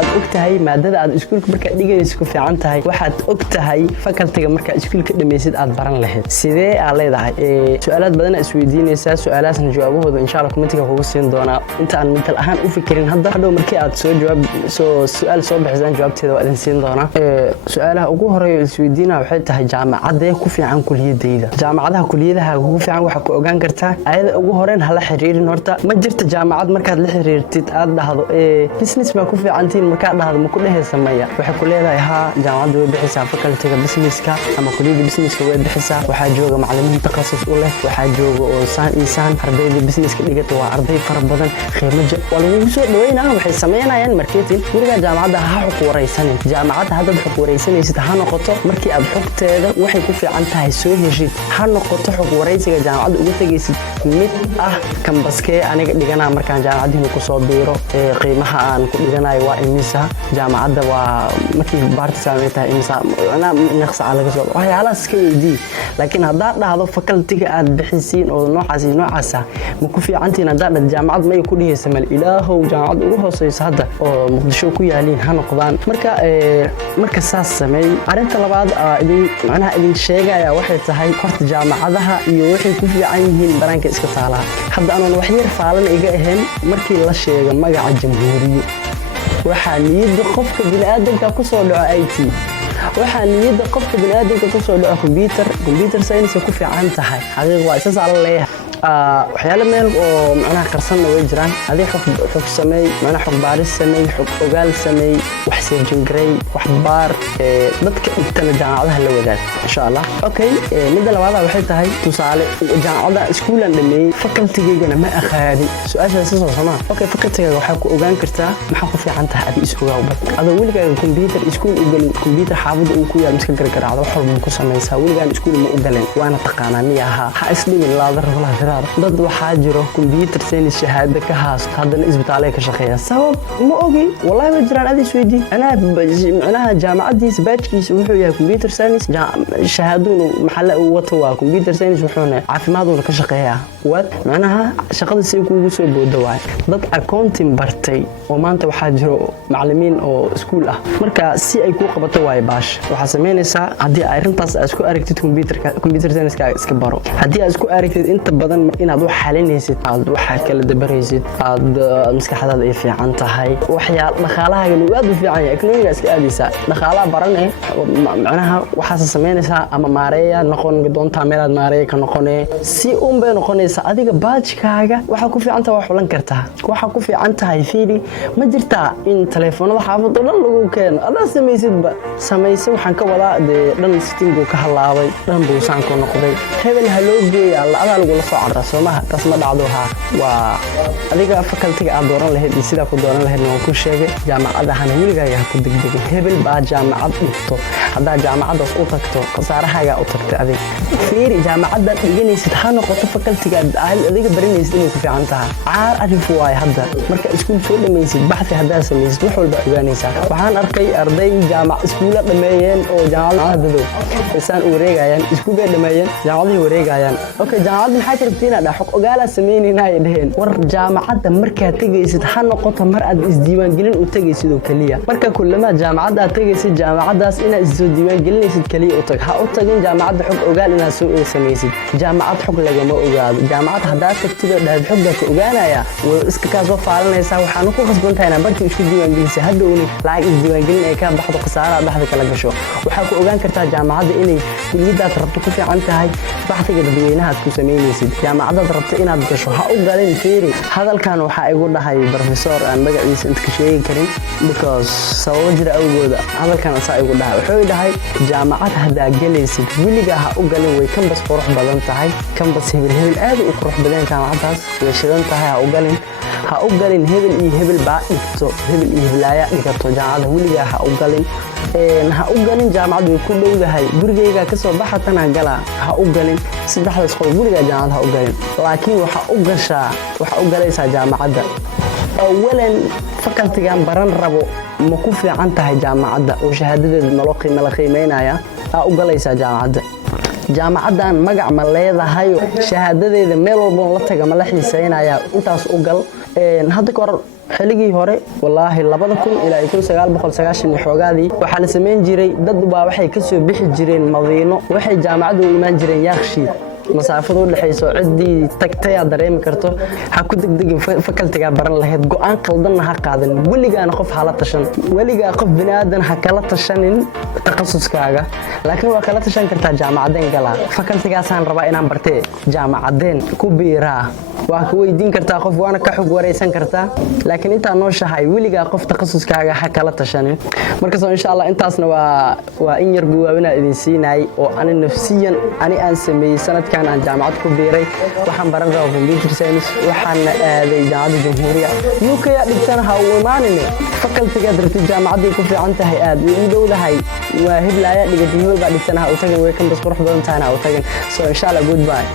aad ogtahay maadada aad iskuulka marka dhigayso ku fiican tahay waxaad ogtahay faculty-ga marka iskuulka dhameysid aad baran lahayd sidee aad leedahay su'aalaad badan isweydiinaysaa su'aalahaasna jawaabahooda insha Allah commentiga kugu siin doonaa inta aan mental ahaan u fikirin hadhow markii aad su'aal soo bixisaan jawaabteeda waa idin siin doonaa su'aalaha ugu horeeya isweydiinaa waxay tahay jaamacadee ku fiican kuliyadayda jaamacadaha kuliyadaha ugu fiican waxa ku ogaan kartaa ayada ugu horeen hala xiriirin horta ma jirto jaamacad markaad la xiriirtid aad dhahdo business ma ku fiicantiin marka dhahdo ma ku dhehaysa maya waxa ku leedahay ha jaamacadu way bixisaa faculty-ga businesska ama kuliyada businesska way bixisaa waxa jooga macallimiin takhasus u leh waxa jooga oo saan ardayda businesska dhigata waa arday fara badan qiimo lagu soo dhaweynaa waxay sameynayaan marketing weligaa jaamacadda ha xog wareysanin jaamacadda haddaad xog wareysanaysid ha noqoto markii aad xogteeda waxay ku fiican tahay soo heshid ha noqoto xog wareysiga jaamacadda uga tegaysid mid ah kambaskee aniga dhiganaa markaan jaamacaddiina ku soo biiro qiimaha aan ku dhiganayo waa imisa jaamacadda waa markii baarti saamay tahay imisa ana naqsa laga soo waxyaalahaas iska weydii laakiin haddaad dhahdo faculty-ga aad bixisiin oo noocaasa ma ku fiicantiin haddaad jaamacad may ku dhihaysa mal ilaahow jaamacad ugu hooseysa hadda oo muqdisho ku yaaliin ha noqdaan marka saas sameey arinta labaad idin sheegaya waxay tahay horta jaamacadaha iyo waxay ku fiican yihiin baraanka iska taalaa hadda aanan wax yar faalan iga ahayn markii la sheego magaca jamhuuriyo waxaa niyadda qofka bini'aadamka ku soo dhaco IT waxaa niyadda qofka bini'aadamka ku soo dhaco computer science ku fiican tahay xaqiiq waa isaas ala leeyahay waxyaalo meel oo macnaha qarsanna way jiraan adii xog sameey macnaha xog baaris sameey xog ogaal sameey wax searching gray wax baar dadka intana jaamacadaha la wadaag insha Allah okay midda labaad waxay tahay tusaale jaamacada iskuulan dhameeyay faculty-geygana ma aqaani su'aashaas soo samaa okay faculty-ga waxa ku ogaan kartaa maxaa ku fiican tahay adii iskuuga adoo weligaa computer iskuul u galin computer xaafada uu ku yaal miska gargaraacdo wax walba ku sameeysaa weligaa iskuul ma u galin waana taqaanaa miyaha ha isdhigin laadar walaha dad waxaa jiro computer science shahaado ka haasto haddana isbitaalay ka shaqeeya sabab ma ogi wallahi ma jiraan adii isweydiin macnaha jaamacadiisa baajkiisa wuxuu yahay computer science shahaaduna maxalla uu wato waa computer science wuxuuna caafimaaduna ka shaqeeyaa wad macnaha shaqada si kuugu soo boodo waay dad accounting bartay oo maanta waxaa jiro macallimiin oo iskuul ah marka si ay ku qabato waay baash waxa sameynaysaa hadii ay arintaas isku aragtid computer science ka iska baro hadii aad isku aragtid inta badan inaad wax xalinaysid aad waxa kala dabaraysid aad maskaxdaada ay fiican tahay waxyaal dhaqaalaha uu aad u fiican yahay economiga iska aadaysa dhaqaalaha baranay macnaha waxa sameynaysaa ama maareeya noqon doonta meelaad maareeya ka noqonay si bay noqonaysa adiga baajkaaga waxa ku fiican tahay wax xulan kartaa waxa ku fiican tahay fiiri ma jirta in telefoonada xaafadda dhan lagu keeno adaa samaysan waxaan ka wadaa dhan setting ka halaabay dhan buusaan ku noqday hebel haloo geeyo alla lagu la soo carra Soomaha taas ma dhacdo waa adiga faculty-ga aad dooran lahayd sida ku dooran lahayd waan ku sheegay jaamacadahan weligaa ku degdegin hebel baa jaamacad dhigto hadaa jaamacadaas u tagto qasaarahaaga u tagto adig fiiri jaamacadda dhiganaysid ha noqoto faculty-ga adiga baranaysid inuu ku fiican tahay caar arif waay hadda marka iskuul soo dhameysid baxthi hadaa sameeysid wax walba ogaanaysaa waxaan arkay arday jaamac iskuula dhameeyeen oo jaamacadda isaan u wareegayaan iskuul bay dhameeyeen jaamacadii wareegayaan okay jaamacad maxaa rabtiin aad xog ogaala sameeynaa ay dhaheen war jaamacadda marka tagaysid ha noqoto mar aad isdiiwaan gelin u tagaysid oo kaliya marka kullama jaamacadda aad tagaysid jaamacadaas inaad isoo diiwaan gelinaysid kaliya u tag ha u tagin jaamacadda xog ogaal inaad soo sameeysid jaamacad xog lagama ogaado jaamacad hadaa tagtid dhaad xogga ka ogaanaya way iska ka soo faalanaysaa waxaan ku khasbantahay inaad bartii isku diiwaan gelisay hadhowni lacag isdiiwaan gelin ay ka baxdo khasaaraha dhaxda kala gasho waxa ku ogaan kartaa jaamacadda inay kuliyadaad rabto ku fiican tahay baxtiga dadweynaha ku sameynaysid jaamacadda rabto inaad gasho ha u galin fiiri hadalkan waxa igu dhahay professor aan magaciisa inta ka sheegi karin because sabab jira awgooda hadalkan asaa igu dhahay wuxuu dhahay jaamacad hadaa galaysid weligaa ha u galin way campus qurux badan tahay campus hebel aad u qurux badan jaamacadaas way shidan tahay ha u galin hebel baa dhigto hebel iyo heblaaya dhigato jaamacadda weligaa ha u galin jaamacad way ku dhowdahay gurigayga ka soo baxatana gala ha u galin saddexdaas qodob guriga jaamacad ha u galin laakiin waxa u galaysaa jaamacadda awalan faculty-gan baran rabo ma ku fiican tahay jaamacadda oo shahaadadeeda la qiimeynaya ha u galaysaa jaamacaddan magac ma leedahay shahaadadeeda meel walba la taga ma la xiiseynaya intaas u gal hadda ka hor xilligii hore wallaahi 2000 ilaa 1990 xoogaadii waxaa la sameyn jiray dad baa waxay ka soo bixi jireen Madiino waxay jaamacadu u imaan jireen Yaaqshiid masaafado u dhaxayso cidii tagtay aad dareemi karto ha ku degdegin fakaltiga baran lahayd go'aan qaldan ha qaadan waligaana qof hala tashan waligaa qof binaadan ha kala tashanin takhasuskaaga laakiin waa kala tashan kartaa jaamacadeen gala fakaltigaasaan rabaa inaan bartee jaamacadeen ku biiraa waa ku weydiin kartaa qof waana ka xog wareysan kartaa laakiin inta noo shahay waligaa qof takhasuskaaga ha kala tashanin marka soo insha Allah intaasna waa in yar guwaabina idin siinay oo ani nafsiyan ani aan sameeyay sanadkan aan jaamacad ku biiray waxaan baran rabaa computer science waxaan aaday jaamacadda Jamhuuriya UK dhigtana ha u imaanine fakaltiga darti jaamacadii ku fiican tahay aad u dhowdahay waa hiblaya dhigtay dhigtana ha u tagin way kan bas qurux badan taana ha u tagin so insha Allah goodbye